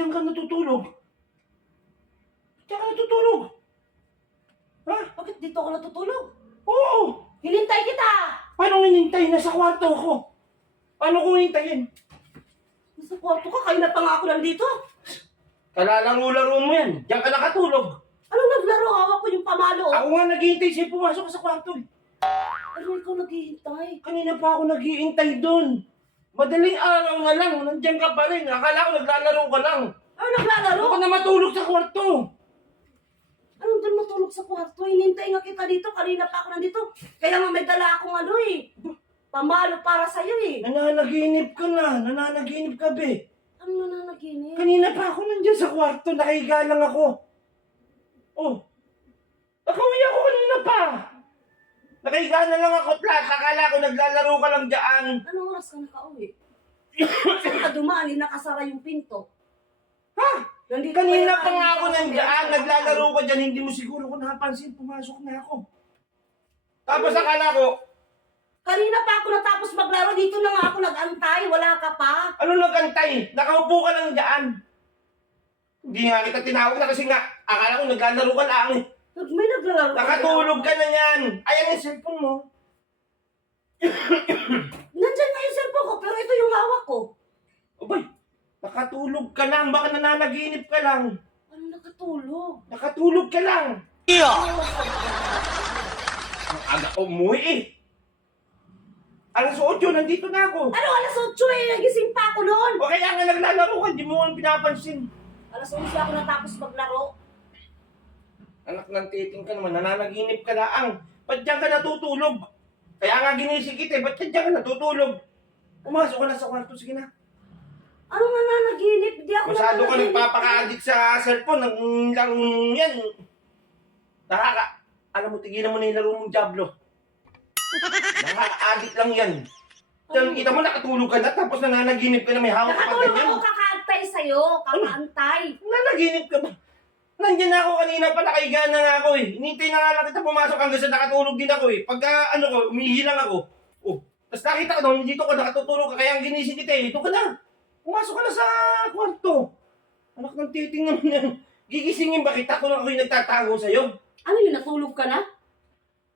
diyan ka natutulog? Diyan ka natutulog? Ha? Bakit dito ako natutulog? Oo! Hinintay kita! Paano hinintay? Nasa kwarto ako. Paano ko hintayin? Nasa kwarto ka, kayo na pa nga ako nandito. Kalalaro-laro mo yan. Diyan ka nakatulog. Anong naglaro? Hawak ko yung pamalo. Ako nga naghihintay sa'yo pumasok ka sa kwarto eh. Ano ikaw naghihintay? Kanina pa ako naghihintay doon. Madaling araw na lang, nandiyan ka pa rin. Akala ko naglalaro ka lang. Ano naglalaro? Ako na matulog sa kwarto. Anong doon matulog sa kwarto? Hinintay nga kita dito. Kanina pa ako nandito. Kaya nga may dala akong ano eh. Pamalo para sa'yo eh. Nananaginip ka na. Nananaginip ka be. Ano nananaginip? Kanina pa ako nandiyan sa kwarto. Nakahiga lang ako. Oh. Nakauwi ako kanina pa. Nakahiga na lang ako, Plat. Akala ko naglalaro ka lang dyan. Anong oras ka nakauwi? Saan ka dumaan? Nakasara yung pinto. Ha? Nandito Kanina kayo, pa nga ako nandito nandiyan. kayo. Naglalaro ka dyan. Hindi mo siguro ko napansin. Pumasok na ako. Tapos akala ko, Kanina pa ako natapos maglaro. Dito na nga ako nag-antay. Wala ka pa. ano nagantay? Nakaupo ka lang dyan. Hindi nga kita tinawag na kasi nga, akala ko naglalaro ka lang eh. May naglalaro. Nakatulog ka na yan. Ayan yung cellphone mo. Nandyan nga yung cellphone ko, pero ito yung hawak ko. Abay, nakatulog ka lang. Baka nananaginip ka lang. Ano nakatulog? Nakatulog ka lang. Ang aga umuwi eh. Alas 8, nandito na ako. Ano, alas 8 eh, nagising pa ako noon. O kaya nga naglalaro ka, di mo nga pinapansin. Alas 11 ako natapos maglaro. Anak ng titing ka naman, nananaginip ka laang. Ba't diyan ka natutulog? Kaya nga ginising kita, ba't diyan ka natutulog? Pumasok ka na sa kwarto, sige na. Ano nga nanaginip? Di ako Masyado ka nananaginip. nagpapaka-addict sa cellphone, ng lang yan. Alam mo, tigilan mo na yung laro mong Diablo. Nakaka-addict lang yan. Diyan, kita mo nakatulog ka na, tapos nananaginip ka na may hawak ka pa Nakatulog ganyan. ako, kakaantay sa'yo. Kakaantay. Nanaginip ka ba? Nandiyan na ako kanina pa, nakahiga na nga ako eh. Hinintay na nga lang kita pumasok hanggang sa nakatulog din ako eh. Pagka ano ko, umihi lang ako. Oh, tapos nakita ko doon, dito ko nakatutulog ka, kaya ang ginising kita eh. Ito ka na. Pumasok ka na sa kwarto. Anak ng titing naman yan. Gigisingin ba kita kung ako yung nagtatago sa'yo? Ano yun, natulog ka na?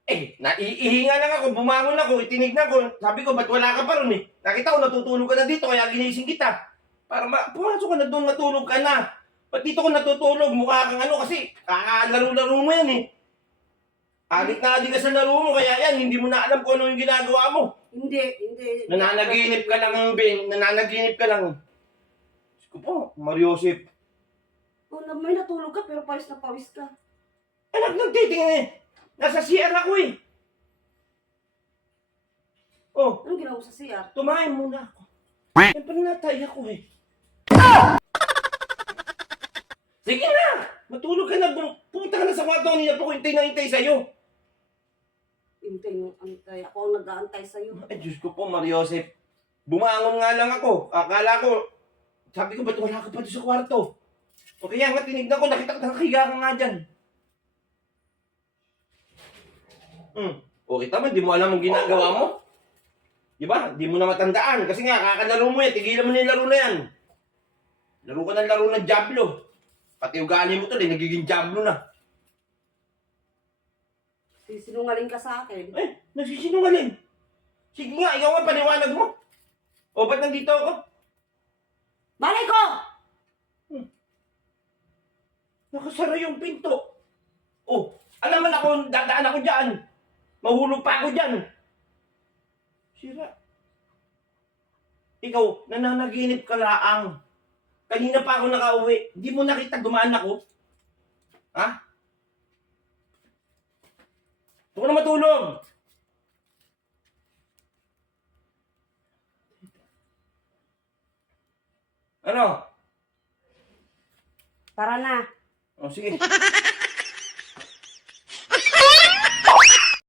Eh, naiihinga lang ako, bumangon ako, itinignan ko. Sabi ko, ba't wala ka pa ron eh? Nakita ko, natutulog ka na dito, kaya ginising kita. Para pumasok ka na doon, natulog ka na. Ba't dito ko natutulog? Mukha kang ano kasi, kakalaro-laro mo yan eh. Adik na adik ka sa laro mo, kaya yan, hindi mo na alam kung ano yung ginagawa mo. Hindi. Nananaginip ka lang, Ben. Nananaginip ka lang. Diyos ko po, Mariosep. Oh, may natulog ka, pero pawis na pawis ka. Anak ng titing eh. Nasa CR ako eh. Oh, Anong ginawa mo sa CR? tumahin muna ako. Siyempre natay ako eh. Sige na! Matulog ka na. Pumunta ka na sa kwarto. Kanina pa ko hintay sa'yo. Hintay yung antay. Ako ang nag-aantay sa'yo. Ay, Diyos ko po, Mariosep. Bumangon nga lang ako. Akala ko, sabi ko, ba't wala ka pa doon sa kwarto? O kaya nga, tinignan ko, nakita ko, nakahiga ka nga dyan. O kita mo, di mo alam ang ginagawa mo. Di ba? Di mo na matandaan. Kasi nga, kakalaro mo yan. Tigilan mo na yung laro na yan. Laro ka ng laro ng Diablo. Pati ugali mo to, nagiging Diablo na. Sinungaling ka sa akin. Eh, nagsisinungaling. Sige nga, ikaw nga paliwanag mo. O, ba't nandito ako? Malay ko! Nakasara yung pinto. Oh, alam mo na kung dadaan ako dyan. Mahulog pa ako dyan. Sira. Ikaw, nananaginip ka laang. Kanina pa ako nakauwi. Hindi mo nakita dumaan ako. Ha? Huwag ka na matulog. Ano? Tara na. O, sige.